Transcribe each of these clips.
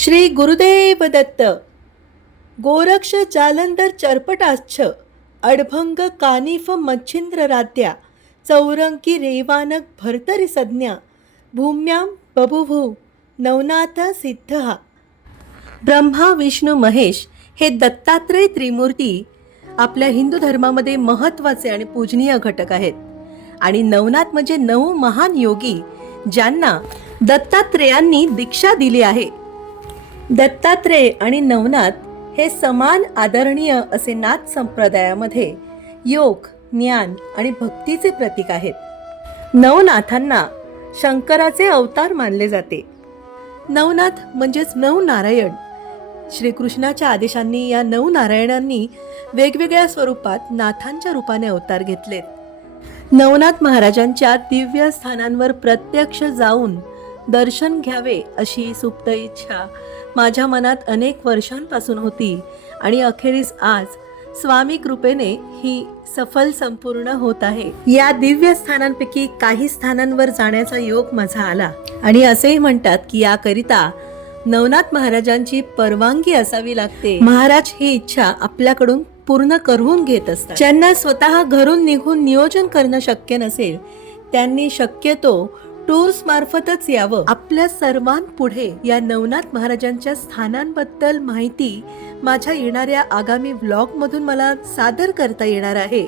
श्री गुरुदेव दत्त गोरक्ष जालंधर चरपटाच्छ अडभंग कानिफ मच्छिंद्र राध्या चौरंकी रेवानक भरतरी संज्ञा भूम्यां बभुभू नवनाथ सिद्ध ब्रह्मा विष्णू महेश हे दत्तात्रय त्रिमूर्ती आपल्या हिंदू धर्मामध्ये महत्त्वाचे आणि पूजनीय घटक आहेत. आणि नवनाथ म्हणजे नऊ महान योगी ज्यांना दत्तात्रेयांनी दीक्षा दिली आहे. दत्तात्रेय आणि नवनाथ हे समान आदरणीय असे नाथ संप्रदायामध्ये योग ज्ञान आणि भक्तीचे प्रतीक आहेत. नवनाथांना शंकराचे अवतार मानले जाते. नवनाथ म्हणजेच नवनारायण. श्रीकृष्णाच्या आदेशांनी या नऊ नारायणांनी वेगवेगळ्या स्वरूपात नाथांच्या रूपाने अवतार घेतलेत. नवनाथ महाराजांच्या दिव्य स्थानांवर प्रत्यक्ष जाऊन दर्शन घ्यावे अशी सुप्त इच्छा माझ्या मनात अनेक वर्षांपासून होती आणि अखेरीस आज स्वामी कृपेने ही सफल संपूर्ण होत आहे. या दिव्य स्थानांपैकी काही स्थानांवर जाण्याचा योग माझा आला. आणि असेही म्हणतात की याकरिता नवनाथ महाराजांची परवानगी असावी लागते. महाराज ही इच्छा आपल्याकडून पूर्ण करून घेत असतात. ज्यांना स्वतः घरून निघून नियोजन करणं शक्य नसेल त्यांनी शक्यतो टूर्स मार्फतच यावं. आपल्या सर्वांपुढे या नवनाथ महाराजांच्या स्थानांबद्दल माहिती माझ्या येणाऱ्या आगामी व्लॉग मधून मला सादर करता येणार आहे.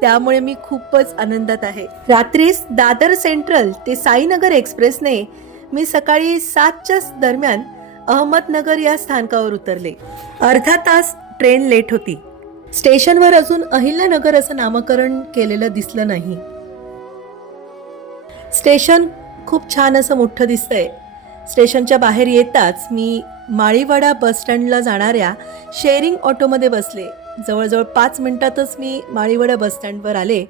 त्यामुळे मी खूपच आनंदात आहे. रात्रीस दादर सेंट्रल ते साईनगर एक्सप्रेसने मी सकाळी सातच्या दरम्यान अहमदनगर या स्थानकावर उतरले. अर्धा तास ट्रेन लेट होती. स्टेशनवर अजून अहिल्यानगर असं नामकरण केलेलं दिसलं नाही. स्टेशन खूप छान असं मोठं दिसतंय. स्टेशनच्या बाहेर येताच मी माळीवाडा बसस्टँडला जाणाऱ्या शेअरिंग ऑटोमध्ये बसले. जवळजवळ पाच मिनटातच मी माळीवाडा बसस्टँडवर आले.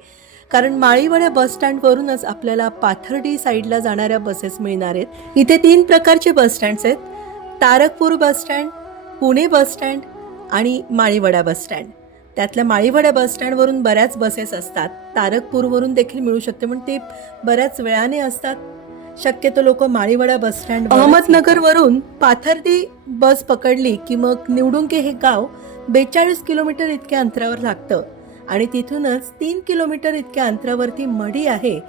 कारण माळीवाडा बसस्टँडवरूनच आपल्याला पाथर्डी साईडला जाणाऱ्या बसेस मिळणार आहेत. इथे तीन प्रकारचे बसस्टँड्स आहेत. तारकपूर बसस्टँड पुणे बसस्टँड आणि माळीवाडा बसस्टँड त्यातल्या माळीवाडा बस स्टँडवरून बऱ्याच बसेस असतात. तारकपूरवरून देखील मिळू शकते पण ते बऱ्याच वेळाने असतात. शक्यतो लोक माळीवाडा बस स्टँड अहमदनगरवरून पाथर्डी बस पकडली की मग निवडुंगे हे गाव बेचाळीस किलोमीटर इतक्या अंतरावर लागतं. आणि तिथूनच तीन किलोमीटर इतक्या अंतरावरती मढी आहे.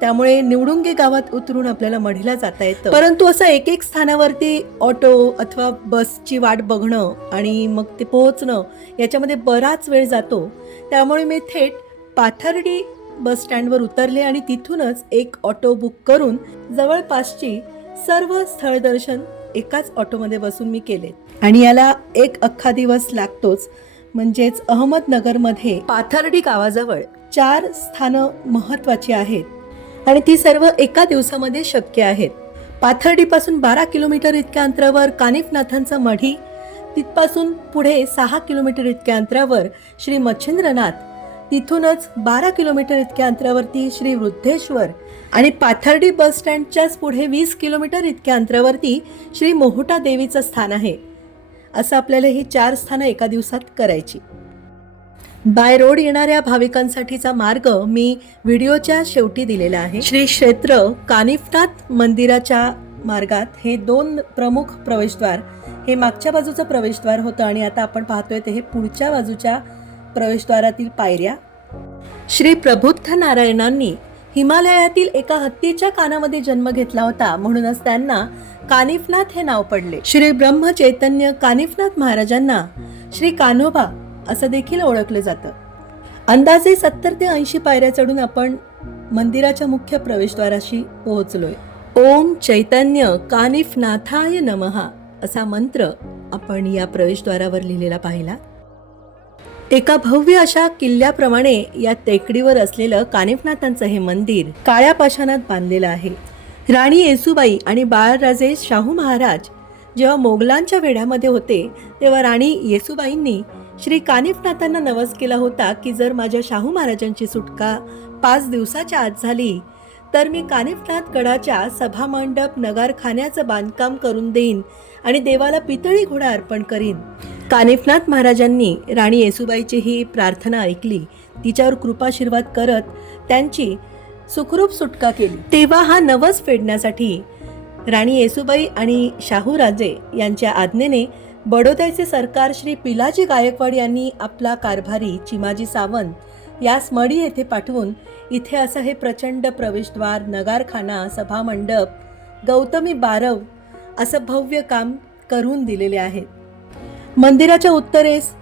त्यामुळे निवडुंगे गावात उतरून आपल्याला मढीला जाता येतं. परंतु असं एक एक स्थानावरती ऑटो अथवा बसची वाट बघणं आणि मग ते पोहोचणं याच्यामध्ये बराच वेळ जातो. त्यामुळे मी थेट पाथर्डी बस स्टँडवर उतरले आणि तिथूनच एक ऑटो बुक करून जवळपासची सर्व स्थळ दर्शन एकाच ऑटोमध्ये बसून मी केले. आणि याला एक अख्खा दिवस लागतोच. म्हणजेच अहमदनगरमध्ये पाथर्डी गावाजवळ चार स्थानं महत्त्वाची आहेत. आणि ती सर्व एका दिवसामध्ये शक्य आहेत. पाथर्डीपासून बारा किलोमीटर इतक्या अंतरावर कानिफनाथांचा मढी तिथपासून पुढे सहा किलोमीटर इतक्या अंतरावर श्री मच्छिंद्रनाथ तिथूनच बारा किलोमीटर इतक्या अंतरावरती श्री वृद्धेश्वर आणि पाथर्डी बस स्टँडच्याच पुढे वीस किलोमीटर इतक्या अंतरावरती श्री मोहुटा देवीचं स्थान आहे. असं आपल्याला ही चार स्थानं एका दिवसात करायची. बाय रोड येणाऱ्या भाविकांसाठीचा मार्ग मी व्हिडिओच्या शेवटी दिलेला आहे. श्री क्षेत्र कानिफनाथ मंदिराच्या मार्गात हे दोन प्रमुख प्रवेशद्वार हे मागच्या बाजूचं प्रवेशद्वार होतं आणि आता आपण पाहतोय ते हे पुढच्या बाजूच्या प्रवेशद्वारातील पायऱ्या. श्री प्रबुद्ध नारायणांनी हिमालयातील एका हत्तीच्या कानामध्ये जन्म घेतला होता म्हणूनच त्यांना कानिफनाथ हे नाव पडले. श्री ब्रह्म चैतन्य कानिफनाथ महाराजांना श्री कान्होबा असं देखील ओळखलं जातं. अंदाजे सत्तर ते ऐंशी पायऱ्या चढून आपण मंदिराच्या मुख्य प्रवेशद्वाराशी पोहोचलोय. ओम चैतन्य कानिफनाथाय नमहा असा मंत्र आपण या प्रवेशद्वारावर लिहिलेला पाहिला. एका भव्य अशा किल्ल्याप्रमाणे या टेकडीवर असलेलं कानिफनाथांचं हे मंदिर काळ्या पाषाणात बांधलेलं आहे. राणी येसुबाई आणि बाळराजे शाहू महाराज जेव्हा मोगलांच्या वेढ्यामध्ये होते तेव्हा राणी येसुबाईंनी श्री कानिफनाथांना नवस केला होता की जर माझ्या शाहू महाराजांची सुटका पाच दिवसाच्या आत झाली तर मी कानिफनाथ गडाच्या सभामंडप नगारखान्याचं बांधकाम करून देईन आणि देवाला पितळी घोडा अर्पण करीन. कानिफनाथ महाराजांनी राणी येसुबाईची ही प्रार्थना ऐकली. तिच्यावर कृपाशीर्वाद करत त्यांची सुखरूप सुटका केली. तेव्हा हा नवस फेडण्यासाठी राणी येसुबाई आणि शाहूराजे यांच्या आज्ञेने बडोद्याचे सरकार श्री पिलाजी गायकवाड यांनी आपला कारभारी चिमाजी सावंत यास मडी येथे पाठवून इथे असं हे प्रचंड प्रवेशद्वार नगारखाना सभामंडप गौतमी बारव असं भव्य काम करून दिलेले आहे. मंदिराच्या उत्तरेस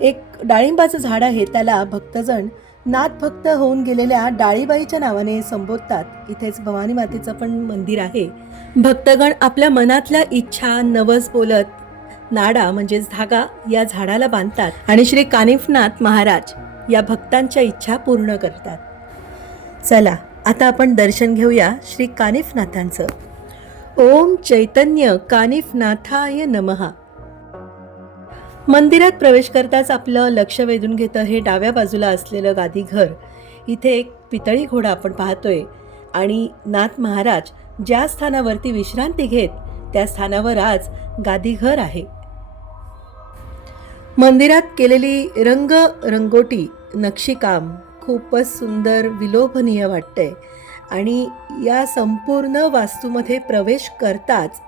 एक डाळिंबाचं झाड आहे. त्याला भक्तजण नाथभक्त होऊन गेलेल्या डाळीबाईच्या नावाने संबोधतात. इथेच भवानी मातेचं पण मंदिर आहे. भक्तगण आपल्या मनातल्या इच्छा नवस बोलत नाडा म्हणजेच धागा या झाडाला बांधतात आणि श्री कानिफनाथ महाराज या भक्तांच्या इच्छा पूर्ण करतात. चला आता आपण दर्शन घेऊया श्री कानिफनाथांचं. ओम चैतन्य कानिफनाथाय नमहा मंदिरात प्रवेश करताच आपलं लक्ष वेधून घेतं हे डाव्या बाजूला असलेलं गादी घर इथे एक पितळी घोडा आपण पाहतोय आणि नाथ महाराज ज्या स्थानावरती विश्रांती घेत त्या स्थानावर आज गादीघर आहे. मंदिरात केलेली रंग रंगोटी नक्षीकाम खूपच सुंदर विलोभनीय वाटतंय आणि या संपूर्ण वास्तूमध्ये प्रवेश करताच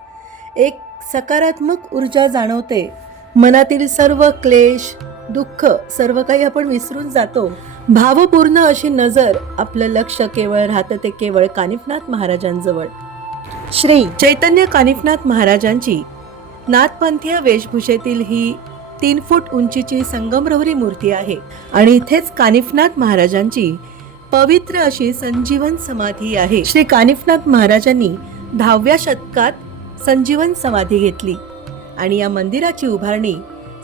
एक सकारात्मक ऊर्जा जाणवते. मनातील सर्व क्लेश दुःख सर्व काही आपण विसरून जातो. भावपूर्ण अशी नजर आपलं लक्ष केवळ राहतं ते केवळ कानिफनाथ महाराजांजवळ. श्री चैतन्य कानिफनाथ महाराजांची नाथपंथीय वेशभूषेतील ही तीन फूट उंचीची संगमरवरी मूर्ती आहे आणि इथेच कानिफनाथ महाराजांची पवित्र अशी संजीवन समाधी आहे. श्री कानिफनाथ महाराजांनी दहाव्या शतकात संजीवन समाधी घेतली आणि या मंदिराची उभारणी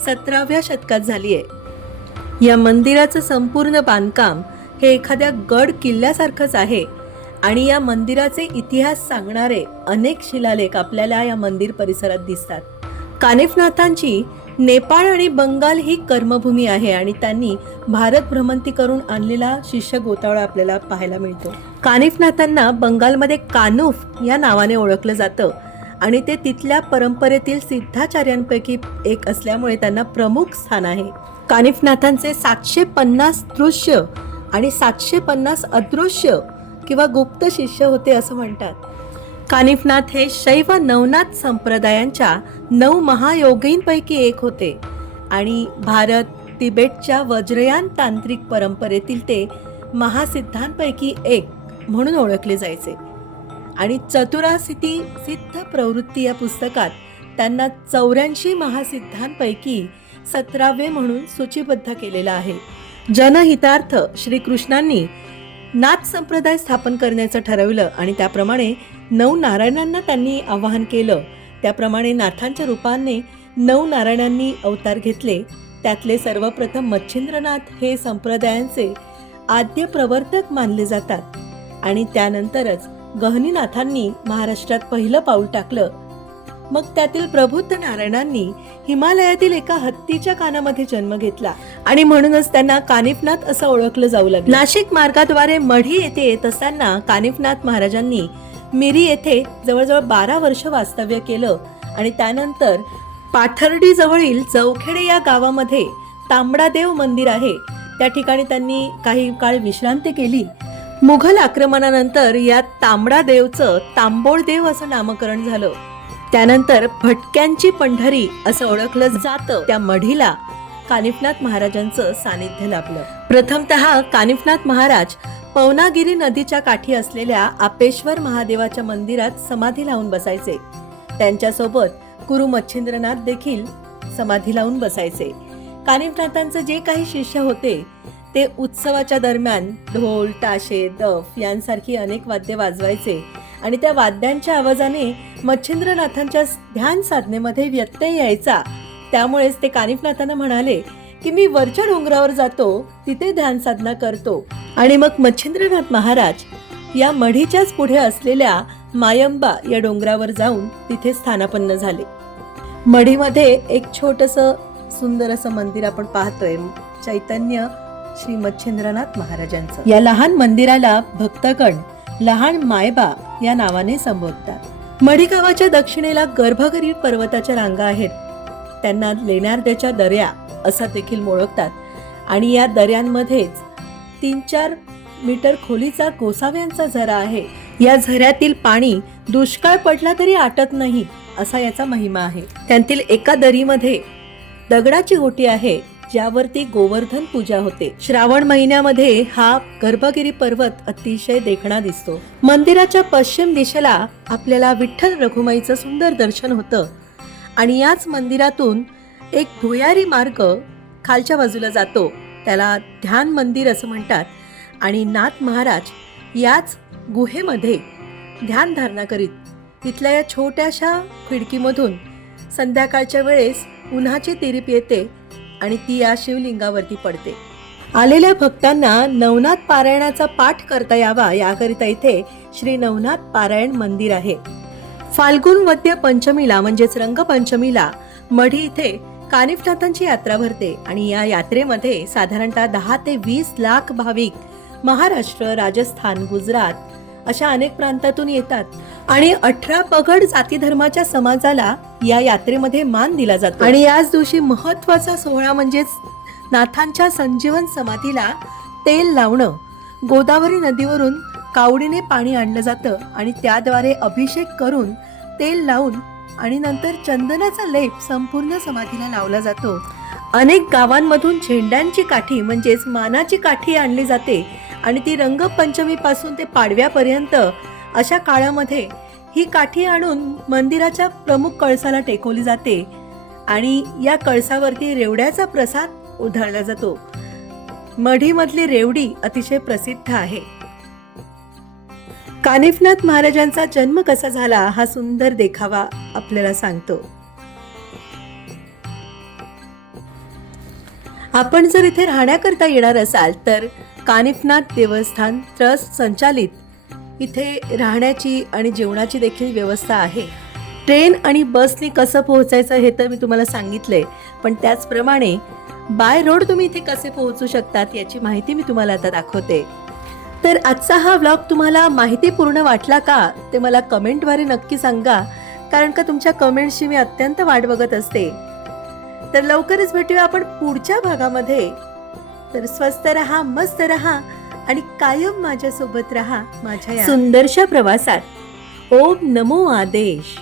सतराव्या शतकात झाली आहे. या मंदिराचं संपूर्ण बांधकाम हे एखाद्या गड किल्ल्यासारखंच आहे आणि या मंदिराचे इतिहास सांगणारे अनेक शिलालेख आपल्याला या मंदिर परिसरात दिसतात. कानिफनाथांची नेपाळ आणि बंगाल ही कर्मभूमी आहे आणि त्यांनी भारत भ्रमंती करून आणलेला शिष्य गोतावळा आपल्याला पाहायला मिळतो. कानिफनाथांना बंगालमध्ये कानूफ या नावाने ओळखलं जातं आणि ते तिथल्या परंपरेतील सिद्धाचार्यांपैकी एक असल्यामुळे त्यांना प्रमुख स्थान आहे. कानिफनाथांचे सातशे पन्नास दृश्य आणि सातशे पन्नास अदृश्य किंवा गुप्त शिष्य होते असं म्हणतात. कानिफनाथ हे शैव नवनाथ संप्रदायांच्या नऊ महायोगींपैकी एक होते. आणि भारत तिबेटच्या वज्रयान तांत्रिक परंपरेतील ते महासिद्धांपैकी एक म्हणून ओळखले जायचे. आणि चतुरासिती सिद्ध प्रवृत्ती या पुस्तकात त्यांना चौऱ्याऐंशी महासिद्धांपैकी सतरावे म्हणून सूचीबद्ध केलेलं आहे. जनहितार्थ श्रीकृष्णांनी नाथ संप्रदाय स्थापन करण्याचं ठरवलं आणि त्याप्रमाणे नऊ नारायणांना त्यांनी आवाहन केलं. त्याप्रमाणे नाथांच्या रूपाने नऊ नारायणांनी अवतार घेतले. त्यातले सर्वप्रथम मच्छिंद्रनाथ हे संप्रदायांचे आद्य प्रवर्तक मानले जातात. आणि त्यानंतरच गहनीनाथांनी महाराष्ट्रात पहिलं पाऊल टाकलं. मग त्यातील प्रबुद्ध नारायणांनी हिमालयातील एका हत्तीच्या कानामध्ये जन्म घेतला. आणि म्हणूनच त्यांना कानिफनाथ असं ओळखलं जाऊ लागलं. नाशिक मार्गाद्वारे मढी येथे येत असताना कानिफनाथ महाराजांनी मिरी येथे जवळजवळ बारा वर्ष वास्तव्य केलं आणि त्यानंतर पाथर्डी जवळील चौखेडे या गावामध्ये तांबडादेव मंदिर आहे. त्या ठिकाणी त्यांनी काही काळ विश्रांती केली. मुघल आक्रमणानंतर या तांबडा देवचं तांबोळ देव असं नामकरण झालं. त्यानंतर भटक्यांची पंढरी असं ओळखलं जातं. त्या मढीला कानिफनाथ महाराजांचं सानिध्य लाभलं. प्रथमतः कानिफनाथ महाराज पवनागिरी नदीच्या काठी असलेल्या आपेश्वर महादेवाच्या मंदिरात समाधी लावून बसायचे. त्यांच्यासोबत गुरु मच्छिंद्रनाथ देखील समाधी लावून बसायचे. कानिफनाथांचे जे काही शिष्य होते ते उत्सवाच्या दरम्यान ढोल ताशे दफ यांसारखी अनेक वाद्य वाजवायचे आणि त्या वाद्यांच्या आवाजाने मच्छिंद्रनाथांच्या ध्यान साधनेमध्ये व्यत्यय यायचा. त्यामुळेच ते कानिफनाथांना म्हणाले की मी वरच्या डोंगरावर जातो तिथे ध्यान साधना करतो. आणि मग मच्छिंद्रनाथ महाराज या मढीच्याच पुढे असलेल्या मायंबा या डोंगरावर जाऊन तिथे स्थानापन्न झाले. मढीमध्ये एक छोटस सुंदर असं मंदिर आपण पाहतोय चैतन्य श्री मच्छिंद्रनाथ महाराजांचं. या लहान मंदिराला भक्तगण लहान मायबा या नावाने संबोधतात. मढी गावाच्या दक्षिणेला गर्भगरी पर्वताच्या रांगा आहेत. त्यांना लेण्यार्द्याच्या दर्या असं देखील ओळखतात. आणि या दर्यांमध्येच तीन चार मीटर खोलीचा गोसाव्यांचा झरा आहे. या झऱ्यातील पाणी दुष्काळ पडला तरी आटत नाही असा याचा महिमा आहे. त्यांतील एका दरीमध्ये दगडाची गोटी आहे ज्यावरती गोवर्धन पूजा होते. श्रावण महिन्यामध्ये हा गर्भगिरी पर्वत अतिशय देखणा दिसतो. मंदिराच्या पश्चिम दिशेला आपल्याला विठ्ठल रघुमाईचं सुंदर दर्शन होतं. आणि याच मंदिरातून एक भुयारी मार्ग खालच्या बाजूला जातो. त्याला ध्यान मंदिर असं म्हणतात. आणि नाथ महाराज याच गुहेमध्ये ध्यानधारणा करीत. तिथल्या या छोट्याशा खिडकीमधून संध्याकाळच्या वेळेस उन्हाची तिरीप येते आणि ती या शिवलिंगावरती पडते. आलेल्या भक्तांना नवनाथ पारायणाचा पाठ करता यावा याकरिता इथे श्री नवनाथ पारायण मंदिर आहे. फाल्गुन वद्य पंचमीला म्हणजेच रंगपंचमीला मढी इथे कानिफनाथांची यात्रा भरते आणि या यात्रेमध्ये साधारणतः दहा ते वीस लाख भाविक महाराष्ट्र राजस्थान गुजरात अशा अनेक प्रांतातून येतात. आणि अठरा पगड जाती धर्माच्या समाजाला या यात्रेमध्ये मान दिला जातो. आणि याच दिवशी महत्त्वाचा सोहळा म्हणजेच नाथांच्या संजीवन समाधीला तेल लावणं. गोदावरी नदीवरून कावडीने पाणी आणलं जातं आणि त्याद्वारे अभिषेक करून तेल लावून आणि नंतर चंदनाचा लेप संपूर्ण समाधीला लावला जातो. अनेक गावांमधून झेंड्यांची काठी म्हणजेच मानाची काठी आणली जाते आणि ती रंगपंचमीपासून ते पाडव्यापर्यंत अशा काळामध्ये ही काठी आणून मंदिराच्या प्रमुख कळसाला टेकवली जाते आणि या कळसावरती रेवड्याचा प्रसाद उधळला जातो. मढीमधली रेवडी अतिशय प्रसिद्ध आहे. कानिफनाथ महाराजांचा जन्म कसा झाला हा सुंदर देखावा आपल्याला सांगतो. आपण जर इथे राहण्याकरता येणार असाल तर कानिफनाथ देवस्थान ट्रस्ट संचालित इथे राहण्याची आणि जेवणाची देखील व्यवस्था आहे. ट्रेन आणि बसनी कसं पोहोचायचं हे तर मी तुम्हाला सांगितलंय पण त्याचप्रमाणे बाय रोड तुम्ही इथे कसे पोहोचू शकतात याची माहिती मी तुम्हाला आता दाखवते. तर आजचा हा व्लॉग तुम्हाला माहितीपूर्ण वाटला का ते मला कमेंटद्वारे नक्की सांगा. कारण का तुमच्या कमेंट्सची मी अत्यंत वाट बघत असते. तर लवकरच भेटूया आपण पुढच्या भागामध्ये. तर स्वस्त रहा मस्त रहा आणि कायम माझ्यासोबत रहा माझ्या सुंदरशा प्रवासात. ओम नमो आदेश.